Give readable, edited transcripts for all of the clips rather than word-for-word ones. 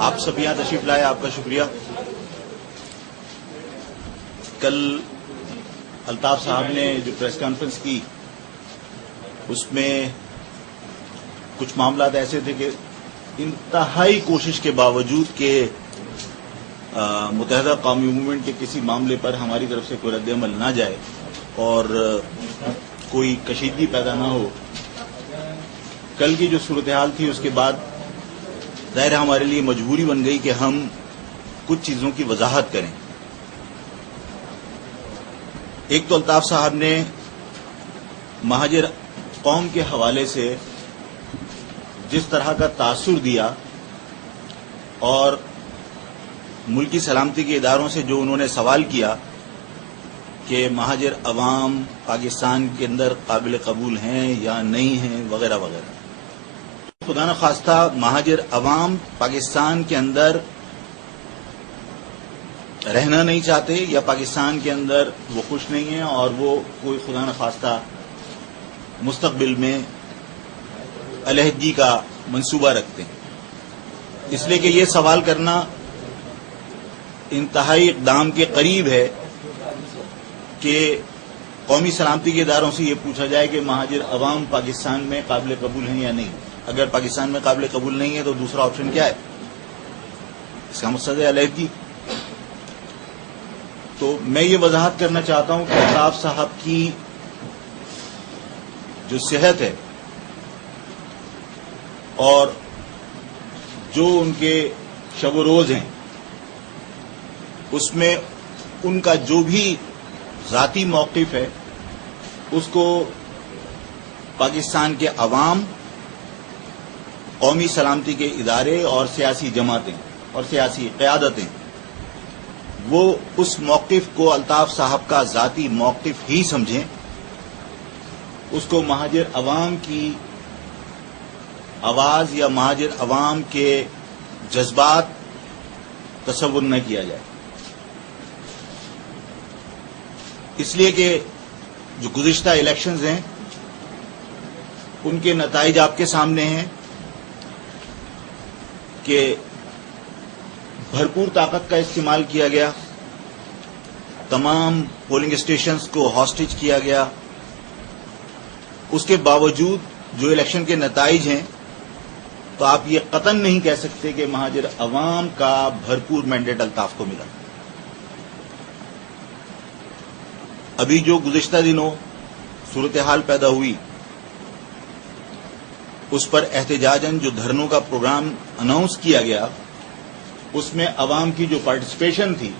آپ سب یہاں تشریف لائے، آپ کا شکریہ۔ کل الطاف صاحب نے جو پریس کانفرنس کی اس میں کچھ معاملات ایسے تھے کہ انتہائی کوشش کے باوجود کہ متحدہ قومی موومنٹ کے کسی معاملے پر ہماری طرف سے کوئی رد عمل نہ جائے اور کوئی کشیدگی پیدا نہ ہو، کل کی جو صورتحال تھی اس کے بعد ظاہر ہمارے لیے مجبوری بن گئی کہ ہم کچھ چیزوں کی وضاحت کریں۔ ایک تو الطاف صاحب نے مہاجر قوم کے حوالے سے جس طرح کا تاثر دیا اور ملکی سلامتی کے اداروں سے جو انہوں نے سوال کیا کہ مہاجر عوام پاکستان کے اندر قابل قبول ہیں یا نہیں ہیں وغیرہ وغیرہ، خدا نخواستہ مہاجر عوام پاکستان کے اندر رہنا نہیں چاہتے یا پاکستان کے اندر وہ خوش نہیں ہیں اور وہ کوئی خدا نخواستہ مستقبل میں علیحدگی کا منصوبہ رکھتے ہیں، اس لیے کہ یہ سوال کرنا انتہائی اقدام کے قریب ہے کہ قومی سلامتی کے اداروں سے یہ پوچھا جائے کہ مہاجر عوام پاکستان میں قابل قبول ہیں یا نہیں۔ اگر پاکستان میں قابل قبول نہیں ہے تو دوسرا آپشن کیا ہے؟ اس کا مقصد ہے علیحدگی۔ تو میں یہ وضاحت کرنا چاہتا ہوں کہ الطاف صاحب کی جو صحت ہے اور جو ان کے شب و روز ہیں اس میں ان کا جو بھی ذاتی موقف ہے اس کو پاکستان کے عوام، قومی سلامتی کے ادارے اور سیاسی جماعتیں اور سیاسی قیادتیں وہ اس موقف کو الطاف صاحب کا ذاتی موقف ہی سمجھیں، اس کو مہاجر عوام کی آواز یا مہاجر عوام کے جذبات تصور نہ کیا جائے۔ اس لیے کہ جو گزشتہ الیکشنز ہیں ان کے نتائج آپ کے سامنے ہیں کہ بھرپور طاقت کا استعمال کیا گیا، تمام پولنگ اسٹیشنز کو ہاسٹیج کیا گیا، اس کے باوجود جو الیکشن کے نتائج ہیں تو آپ یہ قطعاً نہیں کہہ سکتے کہ مہاجر عوام کا بھرپور مینڈیٹ الطاف کو ملا۔ ابھی جو گزشتہ دنوں صورتحال پیدا ہوئی اس پر احتجاجاً جو دھرنوں کا پروگرام اناؤنس کیا گیا اس میں عوام کی جو پارٹیسپیشن تھی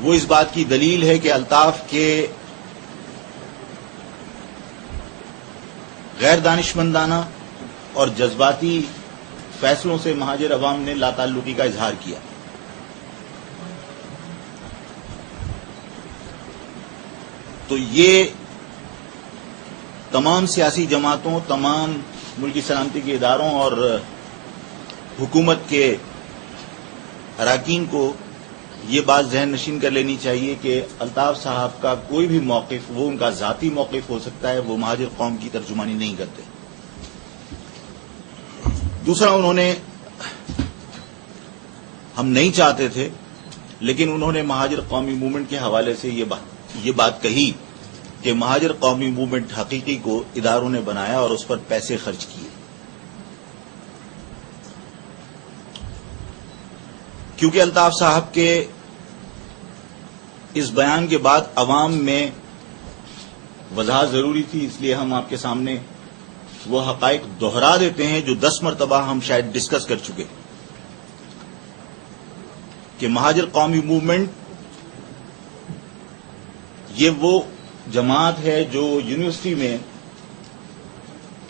وہ اس بات کی دلیل ہے کہ الطاف کے غیر دانشمندانہ اور جذباتی فیصلوں سے مہاجر عوام نے لا تعلقی کا اظہار کیا۔ تو یہ تمام سیاسی جماعتوں، تمام ملکی سلامتی کے اداروں اور حکومت کے اراکین کو یہ بات ذہن نشین کر لینی چاہیے کہ الطاف صاحب کا کوئی بھی موقف، وہ ان کا ذاتی موقف ہو سکتا ہے، وہ مہاجر قوم کی ترجمانی نہیں کرتے۔ دوسرا، انہوں نے ہم نہیں چاہتے تھے لیکن انہوں نے مہاجر قومی موومنٹ کے حوالے سے یہ بات کہی کہ مہاجر قومی موومنٹ حقیقی کو اداروں نے بنایا اور اس پر پیسے خرچ کیے، کیونکہ الطاف صاحب کے اس بیان کے بعد عوام میں وضاحت ضروری تھی، اس لیے ہم آپ کے سامنے وہ حقائق دوہرا دیتے ہیں جو 10 مرتبہ ہم شاید ڈسکس کر چکے کہ مہاجر قومی موومنٹ یہ وہ جماعت ہے جو یونیورسٹی میں،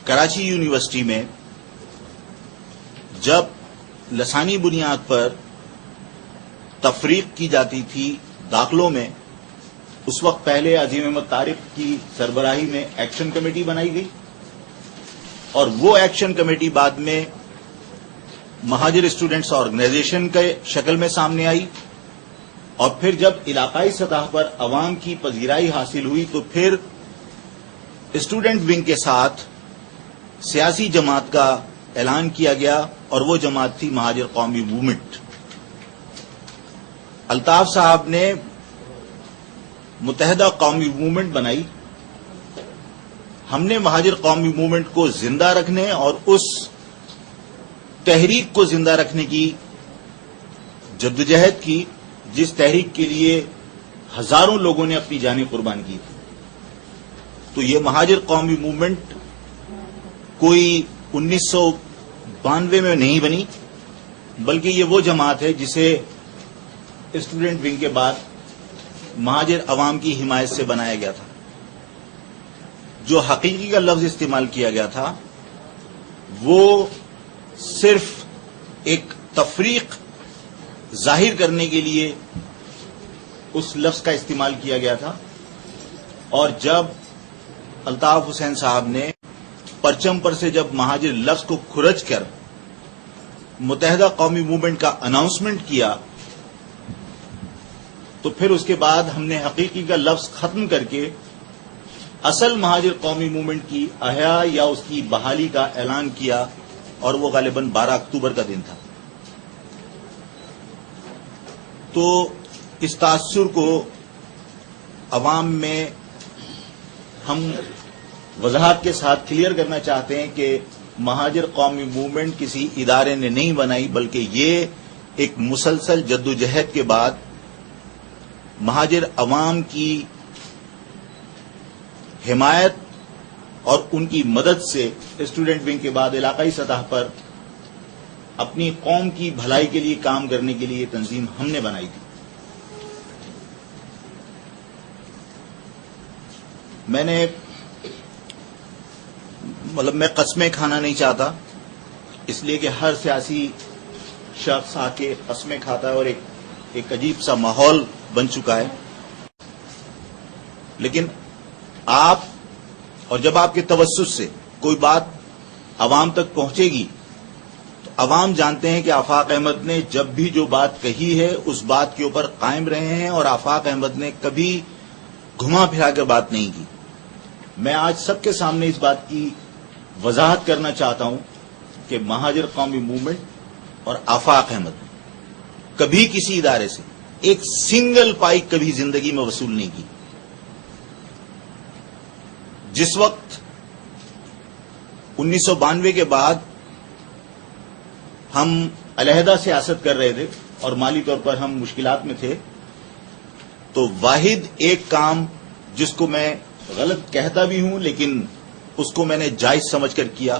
کراچی یونیورسٹی میں جب لسانی بنیاد پر تفریق کی جاتی تھی داخلوں میں، اس وقت پہلے عظیم احمد طارق کی سربراہی میں ایکشن کمیٹی بنائی گئی اور وہ ایکشن کمیٹی بعد میں مہاجر اسٹوڈنٹس آرگنائزیشن کے شکل میں سامنے آئی اور پھر جب علاقائی سطح پر عوام کی پذیرائی حاصل ہوئی تو پھر اسٹوڈنٹ ونگ کے ساتھ سیاسی جماعت کا اعلان کیا گیا اور وہ جماعت تھی مہاجر قومی موومنٹ. الطاف صاحب نے متحدہ قومی موومنٹ بنائی. ہم نے مہاجر قومی موومنٹ کو زندہ رکھنے اور اس تحریک کو زندہ رکھنے کی جدوجہد کی جس تحریک کے لیے ہزاروں لوگوں نے اپنی جانیں قربان کی تھی. تو یہ مہاجر قومی موومنٹ کوئی 1992 میں نہیں بنی، بلکہ یہ وہ جماعت ہے جسے اسٹوڈنٹ ونگ کے بعد مہاجر عوام کی حمایت سے بنایا گیا تھا. جو حقیقی کا لفظ استعمال کیا گیا تھا وہ صرف ایک تفریق ظاہر کرنے کے لیے اس لفظ کا استعمال کیا گیا تھا. اور جب الطاف حسین صاحب نے پرچم پر سے جب مہاجر لفظ کو کھرچ کر متحدہ قومی موومنٹ کا اناؤنسمنٹ کیا تو پھر اس کے بعد ہم نے حقیقی کا لفظ ختم کر کے اصل مہاجر قومی موومنٹ کی احیاء یا اس کی بحالی کا اعلان کیا، اور وہ غالباً 12 اکتوبر کا دن تھا. تو اس تاثر کو عوام میں ہم وضاحت کے ساتھ کلیئر کرنا چاہتے ہیں کہ مہاجر قومی موومنٹ کسی ادارے نے نہیں بنائی، بلکہ یہ ایک مسلسل جدوجہد کے بعد مہاجر عوام کی حمایت اور ان کی مدد سے اسٹوڈنٹ ونگ کے بعد علاقائی سطح پر اپنی قوم کی بھلائی کے لیے کام کرنے کے لیے یہ تنظیم ہم نے بنائی تھی. میں قسمیں کھانا نہیں چاہتا، اس لیے کہ ہر سیاسی شخص آ کے قسمیں کھاتا ہے اور ایک عجیب سا ماحول بن چکا ہے. لیکن آپ اور جب آپ کے توسط سے کوئی بات عوام تک پہنچے گی تو عوام جانتے ہیں کہ آفاق احمد نے جب بھی جو بات کہی ہے اس بات کے اوپر قائم رہے ہیں، اور آفاق احمد نے کبھی گھما پھرا کر بات نہیں کی. میں آج سب کے سامنے اس بات کی وضاحت کرنا چاہتا ہوں کہ مہاجر قومی موومنٹ اور آفاق احمد نے کبھی کسی ادارے سے ایک سنگل پائی کبھی زندگی میں وصول نہیں کی. جس وقت 1992 کے بعد ہم علیحدہ سیاست کر رہے تھے اور مالی طور پر ہم مشکلات میں تھے، تو واحد ایک کام جس کو میں غلط کہتا بھی ہوں لیکن اس کو میں نے جائز سمجھ کر کیا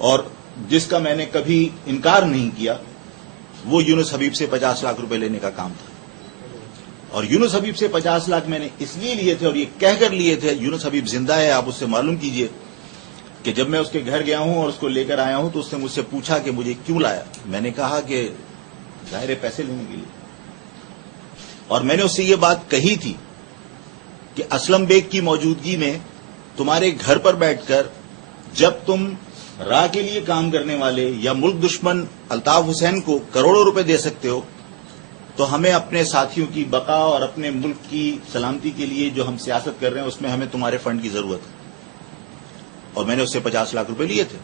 اور جس کا میں نے کبھی انکار نہیں کیا، وہ یونس حبیب سے 50 لاکھ روپے لینے کا کام تھا. اور یونس حبیب سے 50 لاکھ میں نے اس لیے لیے تھے اور یہ کہہ کر لیے تھے، یونس حبیب زندہ ہے، آپ اس سے معلوم کیجئے کہ جب میں اس کے گھر گیا ہوں اور اس کو لے کر آیا ہوں تو اس نے مجھ سے پوچھا کہ مجھے کیوں لایا. میں نے کہا کہ ظاہر پیسے لینے کے لیے. اور میں نے اس سے یہ بات کہی تھی کہ اسلم بیگ کی موجودگی میں تمہارے گھر پر بیٹھ کر جب تم راہ کے لیے کام کرنے والے یا ملک دشمن الطاف حسین کو کروڑوں روپے دے سکتے ہو، تو ہمیں اپنے ساتھیوں کی بقا اور اپنے ملک کی سلامتی کے لیے جو ہم سیاست کر رہے ہیں اس میں ہمیں تمہارے فنڈ کی ضرورت ہے. اور میں نے اس سے 50 لاکھ روپے لیے تھے.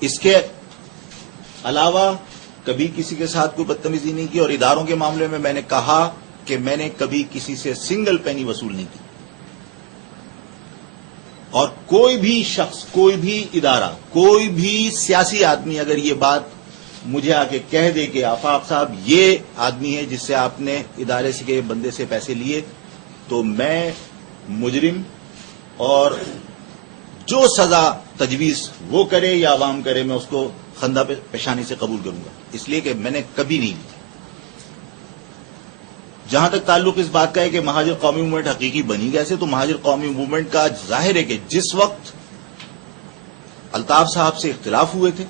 اس کے علاوہ کبھی کسی کے ساتھ کوئی بدتمیزی نہیں کی، اور اداروں کے معاملے میں میں نے کہا کہ میں نے کبھی کسی سے سنگل پینی وصول نہیں کی. اور کوئی بھی شخص، کوئی بھی ادارہ، کوئی بھی سیاسی آدمی اگر یہ بات مجھے آ کے کہہ دے کہ آفاق صاحب یہ آدمی ہے جس سے آپ نے ادارے سے کے بندے سے پیسے لیے، تو میں مجرم اور جو سزا تجویز وہ کرے یا عوام کرے میں اس کو خندہ پیشانی سے قبول کروں گا، اس لیے کہ میں نے کبھی نہیں لی. جہاں تک تعلق اس بات کا ہے کہ مہاجر قومی موومنٹ حقیقی بنی کیسے، تو مہاجر قومی موومنٹ کا ظاہر ہے کہ جس وقت الطاف صاحب سے اختلاف ہوئے تھے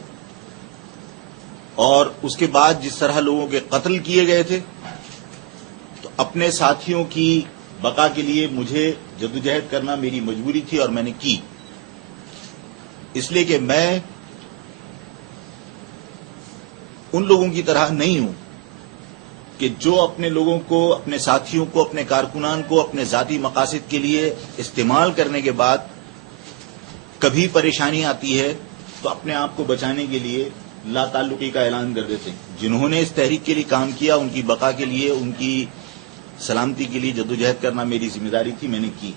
اور اس کے بعد جس طرح لوگوں کے قتل کیے گئے تھے، تو اپنے ساتھیوں کی بقا کے لیے مجھے جدوجہد کرنا میری مجبوری تھی اور میں نے کی. اس لیے کہ میں ان لوگوں کی طرح نہیں ہوں کہ جو اپنے لوگوں کو، اپنے ساتھیوں کو، اپنے کارکنان کو اپنے ذاتی مقاصد کے لیے استعمال کرنے کے بعد کبھی پریشانی آتی ہے تو اپنے آپ کو بچانے کے لیے لا تعلقی کا اعلان کر دیتے ہیں. جنہوں نے اس تحریک کے لیے کام کیا، ان کی بقا کے لیے، ان کی سلامتی کے لیے جدوجہد کرنا میری ذمہ داری تھی، میں نے کی.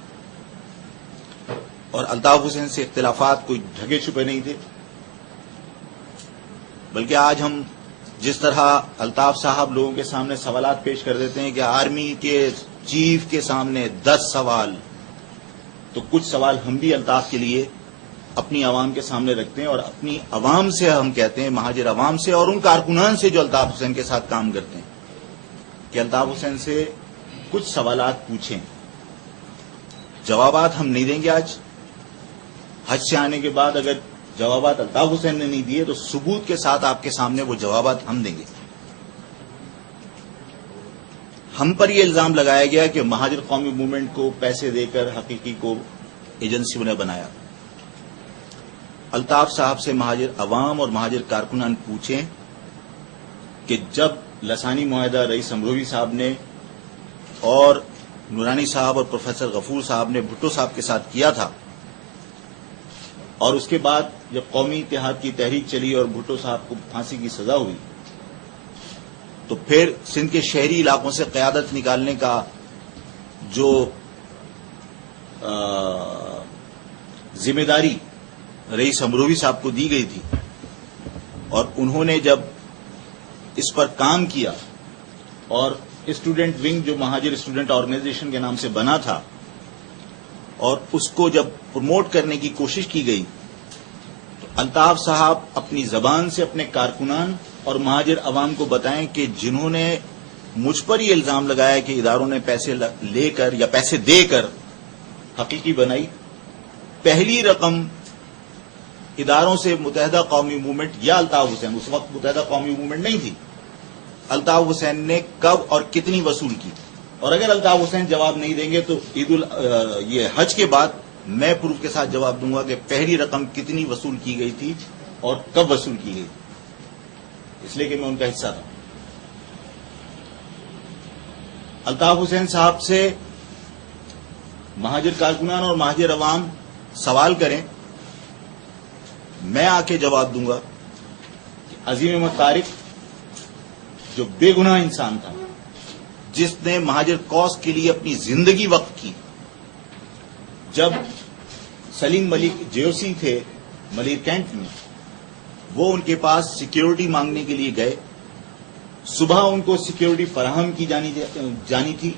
اور الطاف حسین سے اختلافات کوئی ڈھکے چھپے نہیں تھے، بلکہ آج ہم جس طرح الطاف صاحب لوگوں کے سامنے سوالات پیش کر دیتے ہیں کہ آرمی کے چیف کے سامنے 10 سوال، تو کچھ سوال ہم بھی الطاف کے لیے اپنی عوام کے سامنے رکھتے ہیں، اور اپنی عوام سے ہم کہتے ہیں، مہاجر عوام سے اور ان کارکنان سے جو الطاف حسین کے ساتھ کام کرتے ہیں، کہ الطاف حسین سے کچھ سوالات پوچھیں. جوابات ہم نہیں دیں گے. آج حج سے آنے کے بعد اگر جوابات الطاف حسین نے نہیں دیے تو ثبوت کے ساتھ آپ کے سامنے وہ جوابات ہم دیں گے. ہم پر یہ الزام لگایا گیا کہ مہاجر قومی موومنٹ کو پیسے دے کر حقیقی کو ایجنسیوں نے بنایا. الطاف صاحب سے مہاجر عوام اور مہاجر کارکنان پوچھیں کہ جب لسانی معاہدہ رئیس امروہی صاحب نے اور نورانی صاحب اور پروفیسر غفور صاحب نے بھٹو صاحب کے ساتھ کیا تھا، اور اس کے بعد جب قومی اتحاد کی تحریک چلی اور بھٹو صاحب کو پھانسی کی سزا ہوئی، تو پھر سندھ کے شہری علاقوں سے قیادت نکالنے کا جو ذمہ داری رئیس امروہی صاحب کو دی گئی تھی، اور انہوں نے جب اس پر کام کیا اور اسٹوڈنٹ ونگ جو مہاجر اسٹوڈنٹ آرگنائزیشن کے نام سے بنا تھا، اور اس کو جب پروموٹ کرنے کی کوشش کی گئی، تو الطاف صاحب اپنی زبان سے اپنے کارکنان اور مہاجر عوام کو بتائیں کہ جنہوں نے مجھ پر یہ الزام لگایا کہ اداروں نے پیسے لے کر یا پیسے دے کر حقیقی بنائی، پہلی رقم اداروں سے متحدہ قومی موومنٹ یا الطاف حسین، اس وقت متحدہ قومی موومنٹ نہیں تھی، الطاف حسین نے کب اور کتنی وصول کی. اور اگر الطاف حسین جواب نہیں دیں گے تو یہ حج کے بعد میں پروف کے ساتھ جواب دوں گا کہ پہلی رقم کتنی وصول کی گئی تھی اور کب وصول کی گئی، اس لیے کہ میں ان کا حصہ تھا. الطاف حسین صاحب سے مہاجر کارکنان اور مہاجر عوام سوال کریں، میں آ کے جواب دوں گا کہ عظیم احمد طارق جو بے گناہ انسان تھا، جس نے مہاجر کوس کے لیے اپنی زندگی وقف کی، جب سلیم ملک جیوسی تھے ملیر کینٹ میں، وہ ان کے پاس سیکیورٹی مانگنے کے لیے گئے. صبح ان کو سیکیورٹی فراہم کی جانی تھی،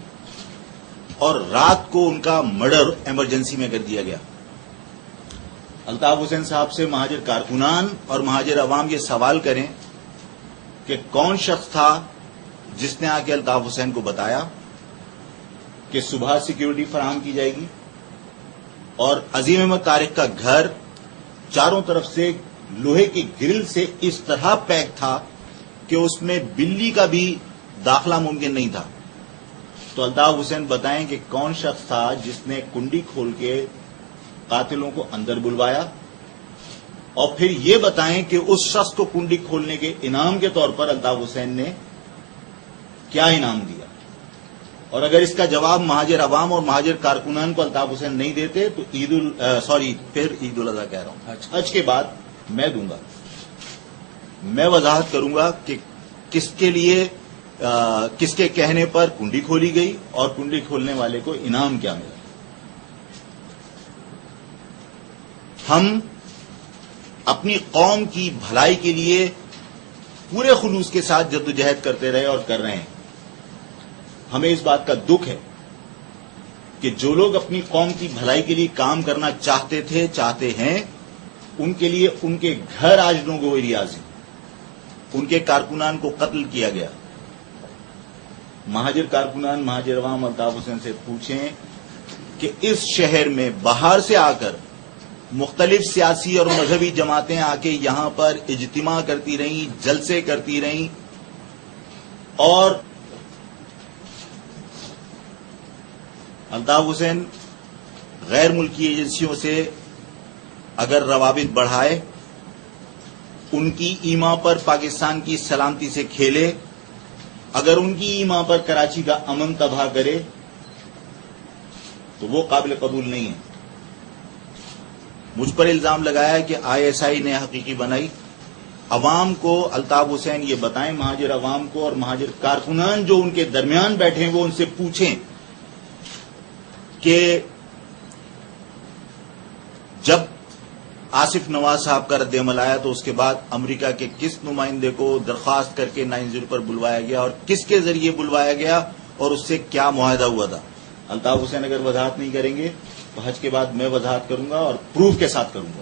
اور رات کو ان کا مرڈر ایمرجنسی میں کر دیا گیا. الطاف حسین صاحب سے مہاجر کارکنان اور مہاجر عوام یہ سوال کریں کہ کون شخص تھا جس نے آ کے الطاف حسین کو بتایا کہ صبح سیکیورٹی فراہم کی جائے گی، اور عظیم احمد طارق کا گھر چاروں طرف سے لوہے کی گرل سے اس طرح پیک تھا کہ اس میں بلی کا بھی داخلہ ممکن نہیں تھا. تو الطاف حسین بتائیں کہ کون شخص تھا جس نے کنڈی کھول کے قاتلوں کو اندر بلوایا، اور پھر یہ بتائیں کہ اس شخص کو کنڈی کھولنے کے انعام کے طور پر الطاف حسین نے کیا انعام دیا. اور اگر اس کا جواب مہاجر عوام اور مہاجر کارکنان کو الطاف حسین نہیں دیتے تو پھر عید الاضحیٰ کہہ رہا ہوں، حج کے بعد میں دوں گا، میں وضاحت کروں گا کہ کس کے لیے کس کے کہنے پر کنڈی کھولی گئی اور کنڈی کھولنے والے کو انعام کیا ملا. ہم اپنی قوم کی بھلائی کے لیے پورے خلوص کے ساتھ جدوجہد کرتے رہے اور کر رہے ہیں. ہمیں اس بات کا دکھ ہے کہ جو لوگ اپنی قوم کی بھلائی کے لیے کام کرنا چاہتے ہیں، ان کے لیے ان کے گھر آج لوگوں کو ریاض ہیں، ان کے کارکنان کو قتل کیا گیا. مہاجر کارکنان مہاجر عوام الطاف حسین سے پوچھیں کہ اس شہر میں باہر سے آ کر مختلف سیاسی اور مذہبی جماعتیں آ کے یہاں پر اجتماع کرتی رہیں، جلسے کرتی رہیں، اور الطاف حسین غیر ملکی ایجنسیوں سے اگر روابط بڑھائے، ان کی ایما پر پاکستان کی سلامتی سے کھیلے، اگر ان کی ایما پر کراچی کا امن تباہ کرے، تو وہ قابل قبول نہیں ہے. مجھ پر الزام لگایا کہ ISI نے حقیقی بنائی. عوام کو الطاف حسین یہ بتائیں، مہاجر عوام کو اور مہاجر کارکنان جو ان کے درمیان بیٹھے ہیں وہ ان سے پوچھیں کہ جب آصف نواز صاحب کا رد عمل آیا تو اس کے بعد امریکہ کے کس نمائندے کو درخواست کر کے 90 پر بلوایا گیا اور کس کے ذریعے بلوایا گیا اور اس سے کیا معاہدہ ہوا تھا. الطاف حسین اگر وضاحت نہیں کریں گے تو حج کے بعد میں وضاحت کروں گا اور پروف کے ساتھ کروں گا.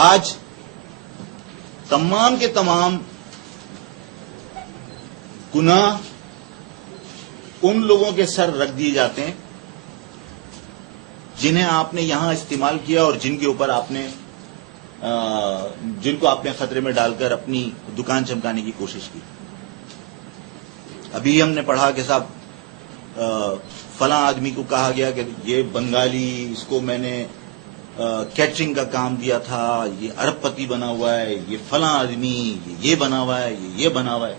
آج تمام کے تمام گناہ ان لوگوں کے سر رکھ دیے جاتے ہیں جنہیں آپ نے یہاں استعمال کیا اور جن کے اوپر آپ نے جن کو آپ نے خطرے میں ڈال کر اپنی دکان چمکانے کی کوشش کی. ابھی ہم نے پڑھا کہ صاحب فلاں آدمی کو کہا گیا کہ یہ بنگالی، اس کو میں نے کیٹرنگ کا کام دیا تھا، یہ ارب پتی بنا ہوا ہے، یہ فلاں آدمی یہ بنا ہوا ہے، یہ بنا ہوا ہے.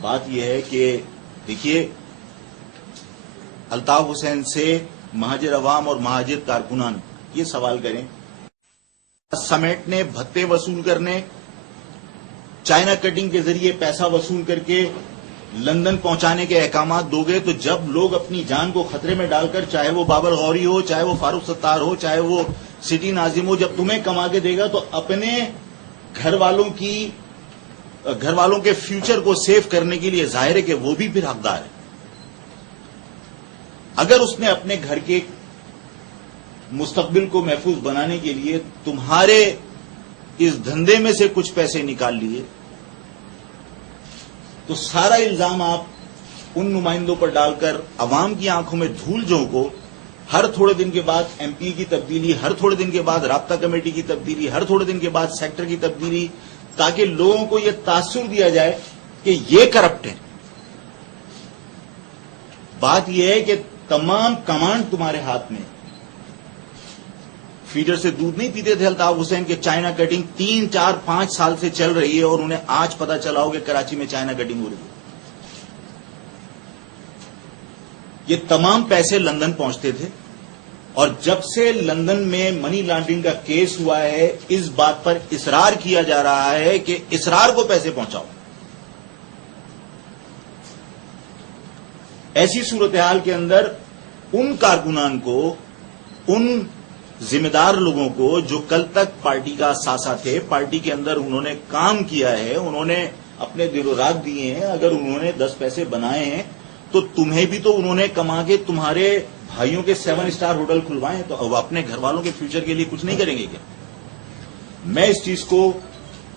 بات یہ ہے کہ دیکھیے، الطاف حسین سے مہاجر عوام اور مہاجر کارکنان یہ سوال کریں، سمیٹنے، بھتے وصول کرنے، چائنا کٹنگ کے ذریعے پیسہ وصول کر کے لندن پہنچانے کے احکامات دو گے تو جب لوگ اپنی جان کو خطرے میں ڈال کر، چاہے وہ بابر غوری ہو، چاہے وہ فاروق ستار ہو، چاہے وہ سٹی ناظم ہو، جب تمہیں کما کے دے گا تو اپنے گھر والوں کے فیوچر کو سیو کرنے کے لیے ظاہر ہے کہ وہ بھی پھر حقدار ہے. اگر اس نے اپنے گھر کے مستقبل کو محفوظ بنانے کے لیے تمہارے اس دھندے میں سے کچھ پیسے نکال لیے تو سارا الزام آپ ان نمائندوں پر ڈال کر عوام کی آنکھوں میں دھول جھونکو. ہر تھوڑے دن کے بعد MP کی تبدیلی، ہر تھوڑے دن کے بعد رابطہ کمیٹی کی تبدیلی، ہر تھوڑے دن کے بعد سیکٹر کی تبدیلی، تاکہ لوگوں کو یہ تاثر دیا جائے کہ یہ کرپٹ ہے. بات یہ ہے کہ تمام کمانڈ تمہارے ہاتھ میں. فیڈر سے دودھ نہیں پیتے تھے الطاف حسین کے چائنا کٹنگ 3، 4، 5 سال سے چل رہی ہے اور انہیں آج پتا چلا ہو کہ کراچی میں چائنا کٹنگ ہو رہی ہے. یہ تمام پیسے لندن پہنچتے تھے اور جب سے لندن میں منی لانڈرنگ کا کیس ہوا ہے اس بات پر اصرار کیا جا رہا ہے کہ اسرار کو پیسے پہنچاؤ. ایسی صورتحال کے اندر ان کارکنان کو، ان ذمہ دار لوگوں کو جو کل تک پارٹی کا اثاثہ تھے، پارٹی کے اندر انہوں نے کام کیا ہے، انہوں نے اپنے دل و رات دیے ہیں، اگر انہوں نے 10 پیسے بنائے ہیں تو تمہیں بھی تو انہوں نے کما کے تمہارے بھائیوں کے 7 اسٹار ہوٹل کھلوائے ہیں، تو اب اپنے گھر والوں کے فیوچر کے لیے کچھ نہیں کریں گے کیا؟ میں اس چیز کو،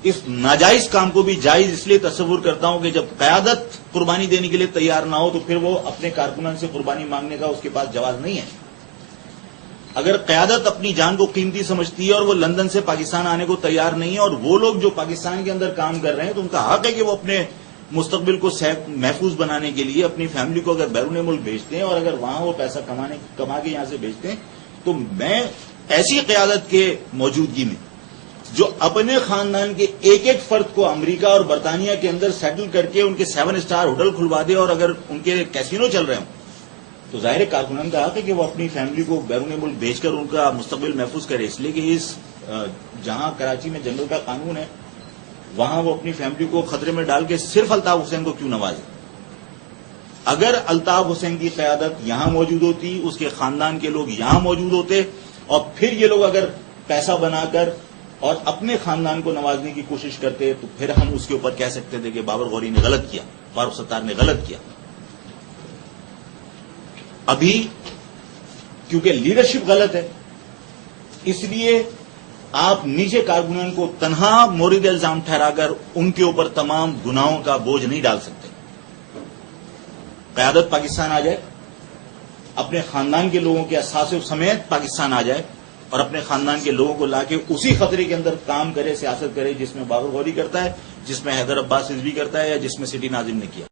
اس ناجائز کام کو بھی جائز اس لیے تصور کرتا ہوں کہ جب قیادت قربانی دینے کے لیے تیار نہ ہو تو پھر وہ اپنے کارکنان سے قربانی مانگنے کا اس کے پاس جواز نہیں ہے. اگر قیادت اپنی جان کو قیمتی سمجھتی ہے اور وہ لندن سے پاکستان آنے کو تیار نہیں ہے اور وہ لوگ جو پاکستان کے اندر کام کر رہے ہیں تو ان کا حق ہے کہ وہ اپنے مستقبل کو محفوظ بنانے کے لیے اپنی فیملی کو اگر بیرون ملک بھیجتے ہیں اور اگر وہاں وہ پیسہ کما کے یہاں سے بھیجتے ہیں تو میں ایسی قیادت کے موجودگی میں جو اپنے خاندان کے ایک ایک فرد کو امریکہ اور برطانیہ کے اندر سیٹل کر کے ان کے 7 اسٹار ہوٹل کھلوا دے اور اگر ان کے کیسینو چل رہے ہوں تو ظاہر کارکنان کا حق ہے کہ وہ اپنی فیملی کو بیرون ملک بھیج کر ان کا مستقبل محفوظ کرے. اس لیے کہ اس جہاں کراچی میں جنگل کا قانون ہے وہاں وہ اپنی فیملی کو خطرے میں ڈال کے صرف الطاف حسین کو کیوں نوازے؟ اگر الطاف حسین کی قیادت یہاں موجود ہوتی، اس کے خاندان کے لوگ یہاں موجود ہوتے اور پھر یہ لوگ اگر پیسہ بنا کر اور اپنے خاندان کو نوازنے کی کوشش کرتے تو پھر ہم اس کے اوپر کہہ سکتے تھے کہ بابر غوری نے غلط کیا، فاروق ستار نے غلط کیا. ابھی کیونکہ لیڈرشپ غلط ہے اس لیے آپ نیچے کارکنان کو تنہا مورد الزام ٹھہرا کر ان کے اوپر تمام گناہوں کا بوجھ نہیں ڈال سکتے. قیادت پاکستان آ جائے، اپنے خاندان کے لوگوں کے اثاثے سمیت پاکستان آ جائے اور اپنے خاندان کے لوگوں کو لا کے اسی خطرے کے اندر کام کرے، سیاست کرے جس میں بابر غوری کرتا ہے، جس میں حیدر عباس رضوی کرتا ہے یا جس میں سٹی ناظم نے کیا.